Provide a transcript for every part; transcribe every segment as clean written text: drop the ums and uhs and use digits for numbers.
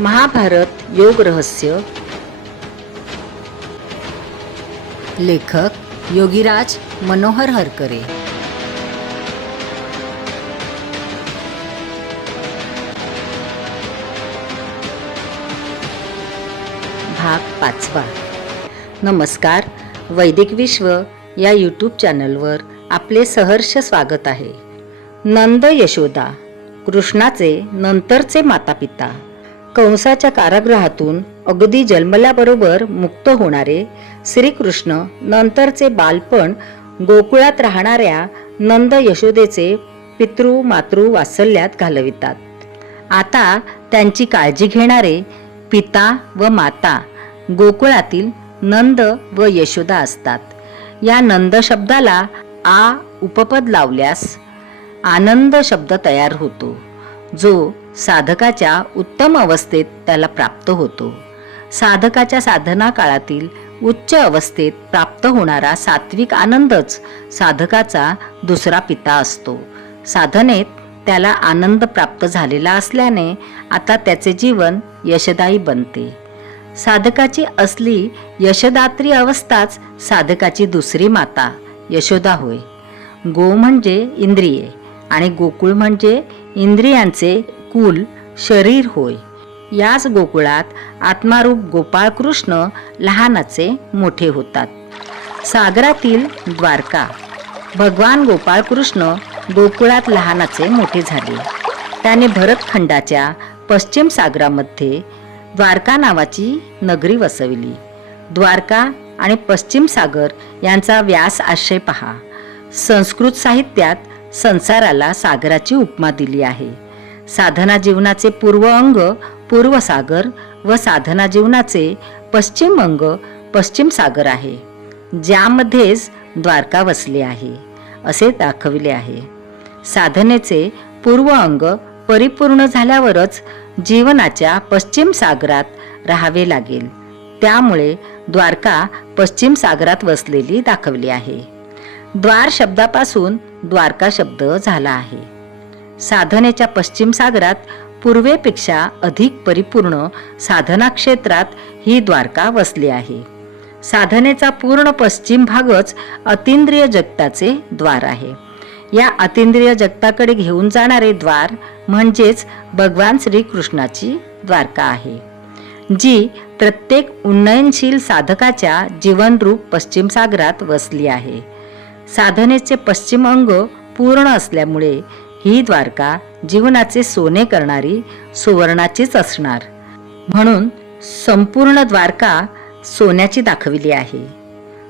महाभारत योग रहस्य. लेखक योगीराज मनोहर हरकरे. भाग 5. नमस्कार. वैदिक विश्व या यूट्यूब चॅनलवर आपले सहर्ष स्वागत आहे. नंद यशोदा कृष्णाचे नंतरचे मातापिता. कंसाच्या कारागृहातून अगदी जन्मल्याबरोबर मुक्त होणारे श्रीकृष्ण नंतरचे बालपण गोकुळात राहणाऱ्या नंद यशोदेचे पितृ मातृ वात्सल्यात घालवितात. आता त्यांची काळजी घेणारे पिता व माता गोकुळातील नंद व यशोदा असतात. या नंद शब्दाला आ उपपद लावल्यास आनंद शब्द तयार होतो, जो साधकाच्या उत्तम अवस्थेत त्याला प्राप्त होतो. साधकाच्या साधना काळातील उच्च अवस्थेत प्राप्त होणारा सात्विक आनंदच साधकाचा दुसरा पिता असतो. साधनेत त्याला आनंद प्राप्त झालेला असल्याने आता त्याचे जीवन यशदायी बनते. साधकाची असली यशदात्री अवस्थाच साधकाची दुसरी माता यशोदा होय. गो म्हणजे इंद्रिये आणि गोकुळ म्हणजे इंद्रियांचे कुल शरीर होय. याच गोकुळात आत्मारूप गोपाळ कृष्ण लहानाचे मोठे होतात. सागरातील द्वारका. भगवान गोपाळ कृष्ण गोकुळात लहानाचे मोठे झाले. त्याने भरतखंडाच्या पश्चिम सागरामध्ये द्वारका नावाची नगरी वसविली. द्वारका आणि पश्चिम सागर यांचा व्यास आशय पहा. संस्कृत साहित्यात संसाराला सागराची उपमा दिली आहे. साधना जीवनाचे पूर्व अंग पूर्व सागर व साधना जीवनाचे पश्चिम अंग पश्चिम सागर आहे, ज्यामध्येच द्वारका वसले आहे असे दाखविले आहे. साधनेचे पूर्व अंग परिपूर्ण झाल्यावरच जीवनाच्या पश्चिम सागरात राहावे लागेल. त्यामुळे द्वारका पश्चिम सागरात वसलेली दाखवली आहे. द्वार शब्दापासून द्वारका शब्द झाला आहे. साधनेच्या पश्चिम सागरात पूर्वेपेक्षा अधिक परिपूर्ण साधना क्षेत्रात ही द्वारका वसली आहे. साधनेचा पूर्ण पश्चिम भागच अतींद्रिय जगताचे द्वार आहे. या अतींद्रिय जगताकडे घेऊन जाणारे द्वार म्हणजेच भगवान श्रीकृष्णाची द्वारका आहे, जी प्रत्येक उन्नयनशील साधकाच्या जीवनरूप पश्चिम सागरात वसली आहे. साधनेचे पश्चिम अंग पूर्ण असल्यामुळे ही द्वारका जीवनाचे सोने करणारी सुवर्णाचीच असणार. म्हणून संपूर्ण द्वारका सोन्याची दाखविली आहे.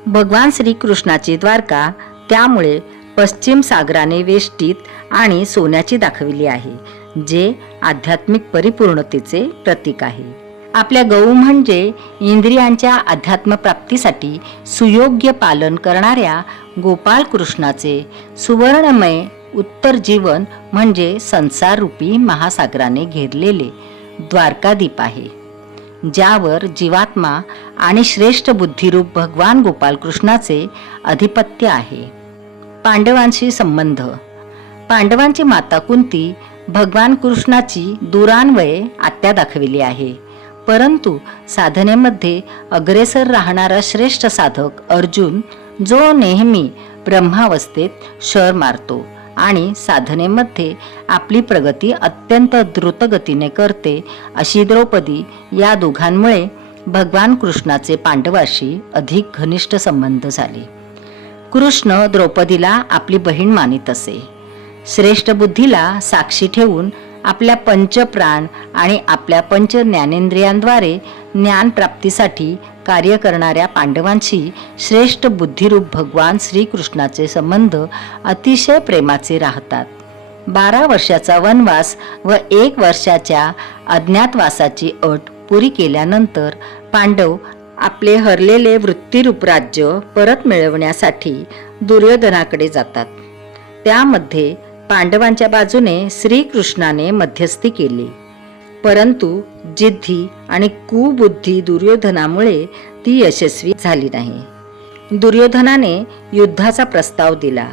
भगवान श्रीकृष्णाची द्वारका त्यामुळे पश्चिम सागराने वेष्टीत आणि सोन्याची दाखविली आहे, जे आध्यात्मिक परिपूर्णतेचे प्रतीक आहे. आपल्या गौ म्हणजे इंद्रियांच्या अध्यात्मप्राप्तीसाठी सुयोग्य पालन करणाऱ्या गोपाळ कृष्णाचे सुवर्णमय उत्तर जीवन म्हणजे संसाररूपी महासागराने घेरलेले द्वारकादीप आहे, ज्यावर जीवात्मा आणि श्रेष्ठ बुद्धिरूप भगवान गोपाळ कृष्णाचे अधिपत्य आहे. पांडवांशी संबंध. पांडवांची माता कुंती भगवान कृष्णाची दूरान्वये आत्या दाखविली आहे. परंतु साधनेमध्ये अग्रेसर राहणारा श्रेष्ठ साधक अर्जुन, जो नेहमी ब्रह्मावस्थेत शर मारतो आणि साधनेमध्ये आपली प्रगती अत्यंत द्रुतगतीने करते, अशी द्रौपदी, या दोघांमुळे भगवान कृष्णाचे पांडवाशी अधिक घनिष्ठ संबंध झाले. कृष्ण द्रौपदीला आपली बहीण मानित असे. श्रेष्ठ बुद्धीला साक्षी ठेवून आपल्या पंचप्राण आणि आपल्या पंच ज्ञानेंद्रियांद्वारे ज्ञानप्राप्तीसाठी कार्य करणाऱ्या पांडवांशी श्रेष्ठ बुद्धिरूप भगवान श्रीकृष्णाचे संबंध अतिशय प्रेमाचे राहतात. 12 वर्षाचा वनवास व 1 वर्षाच्या अज्ञातवासाची अट पुरी केल्यानंतर पांडव आपले हरलेले वृत्तीरूप राज्य परत मिळवण्यासाठी दुर्योधनाकडे जातात. त्यामध्ये पांडवांच्या बाजूने श्रीकृष्णाने मध्यस्थी केली, परंतु जिद्दी आणि कुबुद्धी दुर्योधनामुळे ती यशस्वी झाली नाही. दुर्योधनाने युद्धाचा प्रस्ताव दिला.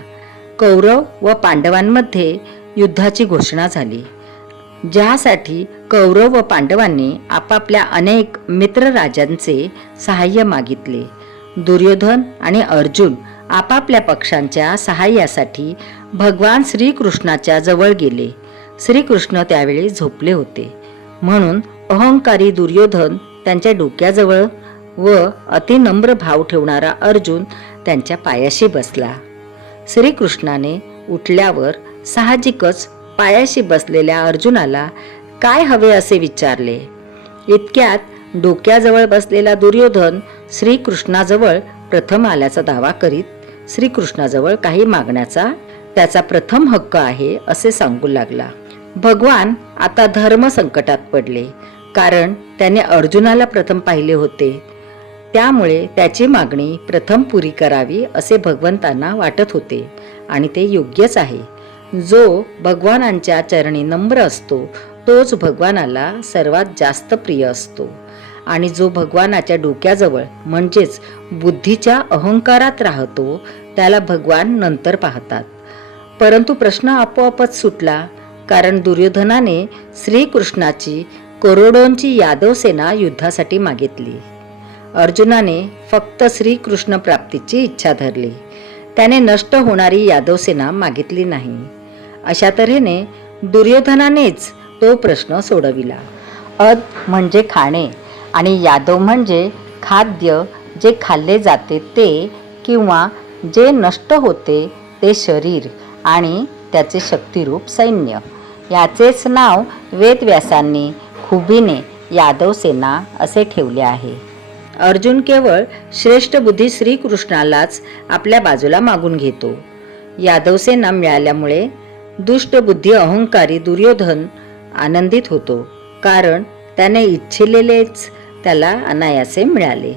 कौरव व पांडवांमध्ये युद्धाची घोषणा झाली. ज्यासाठी कौरव व पांडवांनी आपापल्या अनेक मित्रराजांचे सहाय्य मागितले. दुर्योधन आणि अर्जुन आपापल्या पक्षांच्या सहाय्यासाठी भगवान श्रीकृष्णाच्या जवळ गेले. श्रीकृष्ण त्यावेळी झोपले होते, म्हणून अहंकारी दुर्योधन त्यांच्या डोक्याजवळ व अतिनम्र भाव ठेवणारा अर्जुन त्यांच्या पायाशी बसला. श्रीकृष्णाने उठल्यावर साहजिकच पायाशी बसलेल्या अर्जुनाला काय हवे असे विचारले. इतक्यात डोक्याजवळ बसलेला दुर्योधन श्रीकृष्णाजवळ प्रथम आल्याचा दावा करीत श्रीकृष्णाजवळ काही मागण्याचा त्याचा प्रथम हक्क आहे असे सांगू लागला. भगवान आता धर्म संकटात पडले, कारण त्याने अर्जुनाला प्रथम पाहिले होते. त्यामुळे त्याची मागणी प्रथम पुरी करावी असे भगवंतांना वाटत होते, आणि ते योग्यच आहे. जो भगवानांच्या चरणी नम्र असतो तोच भगवानाला सर्वात जास्त प्रिय असतो, आणि जो भगवानाच्या डोक्याजवळ म्हणजेच बुद्धीच्या अहंकारात राहतो त्याला भगवान नंतर पाहतात. परंतु प्रश्न आपोआपच सुटला, कारण दुर्योधनाने श्रीकृष्णाची करोडोंची यादव सेना युद्धासाठी मागितली. अर्जुनाने फक्त श्रीकृष्ण प्राप्तीची इच्छा धरली. त्याने नष्ट होणारी यादव सेना मागितली नाही. अशा तऱ्हेने दुर्योधनानेच तो प्रश्न सोडविला. अद म्हणजे खाणे आणि यादव म्हणजे खाद्य, जे खाल्ले जाते ते किंवा जे नष्ट होते ते शरीर आणि त्याचे शक्तिरूप सैन्य. याचेच नाव वेदव्यासांनी खुबीने यादव सेना असे ठेवले आहे. अर्जुन केवळ श्रेष्ठ बुद्धी श्रीकृष्णालाच आपल्या बाजूला मागून घेतो. यादव सेना मिळाल्यामुळे दुष्ट बुद्धी अहंकारी दुर्योधन आनंदित होतो, कारण त्याने इच्छिलेलेच त्याला अनायासे मिळाले.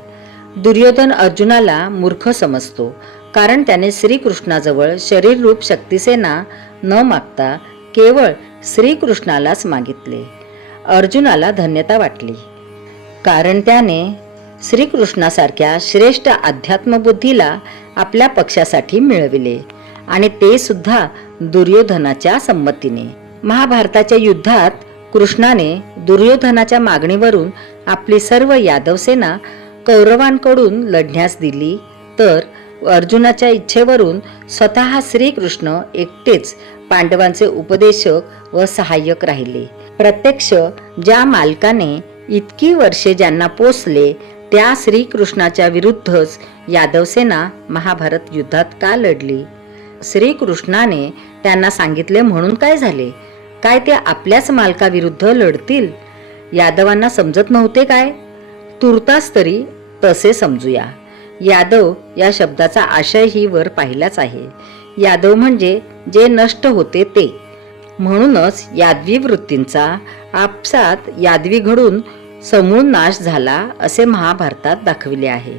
दुर्योधन अर्जुनाला मूर्ख समजतो, कारण त्याने श्रीकृष्णाजवळ शरीररूप शक्तिसेना न मागता केवळ श्रीकृष्णालाच मागितले. अर्जुनाला धन्यता वाटली, कारण त्याने श्रीकृष्णासारख्या श्रेष्ठ अध्यात्मबुद्धीला आपल्या पक्षासाठी मिळविले, आणि ते सुद्धा दुर्योधनाच्या संमतीने. महाभारताच्या युद्धात कृष्णाने दुर्योधनाच्या मागणीवरून आपली सर्व यादव सेना कौरवांकडून लढण्यास दिली, तर अर्जुनाच्या इच्छेवरून स्वतः श्रीकृष्ण एकटेच पांडवांचे उपदेशक व सहाय्यक राहिले. प्रत्यक्ष ज्या मालकाने इतकी वर्षे ज्यांना पोसले त्या श्रीकृष्णाच्या विरुद्धच यादवसेना महाभारत युद्धात का लढली? श्रीकृष्णाने त्यांना सांगितले म्हणून काय झाले? काय ते आपल्याच मालकाविरुद्ध लढतील? यादवांना समजत नव्हते काय? तुर्तास तरी तसे समजूया. यादव या शब्दाचा आशयही वर पाहिलाच आहे. यादव म्हणजे जे नष्ट होते ते. म्हणूनच यादवी वृत्तींचा आपसात यादवी घडून समूळ नाश झाला असे महाभारतात दाखविले आहे.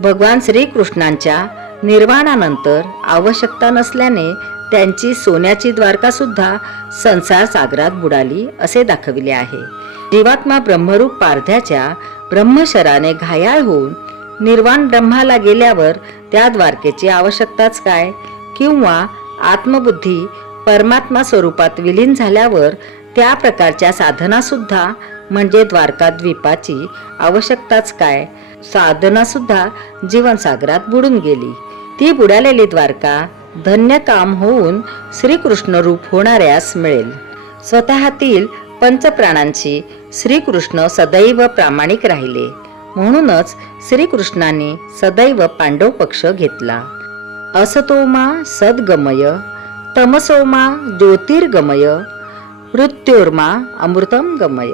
भगवान श्रीकृष्णांच्या निर्वाणानंतर आवश्यकता नसल्याने त्यांची सोन्याची द्वारका सुद्धा संसार सागरात बुडाली असे दाखविले आहे. जीवात्मा ब्रह्मरूप पारध्याच्या ब्रह्मशराने घायाळ होऊन निर्वाण ब्रह्माला गेल्यावर त्या द्वारकेची आवश्यकताच काय? किंवा आत्मबुद्धी परमात्मा स्वरूपात विलीन झाल्यावर त्या प्रकारच्या साधना सुद्धा म्हणजे द्वारकाद्वीपाची आवश्यकताच काय? साधना सुद्धा जीवनसागरात बुडून गेली. ती बुडालेली द्वारका धन्य काम होऊन श्रीकृष्ण रूप होणाऱ्यास मिळेल. स्वतःतील पंचप्राणांशी श्रीकृष्ण सदैव प्रामाणिक राहिले. म्हणूनच श्रीकृष्णाने सदैव पांडव पक्ष घेतला. असतोमा सद्गमय तमसोमा ज्योतिर्गमय मृत्योर्मा अमृतम गमय.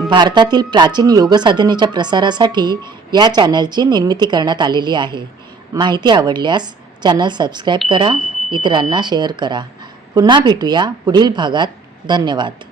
भारतातील प्राचीन योग साधनेच्या प्रसारासाठी या चॅनलची निर्मिती करण्यात आलेली आहे. माहिती आवडल्यास चॅनल सबस्क्राईब करा, इतरांना शेअर करा. पुन्हा भेटूया पुढील भागात. धन्यवाद.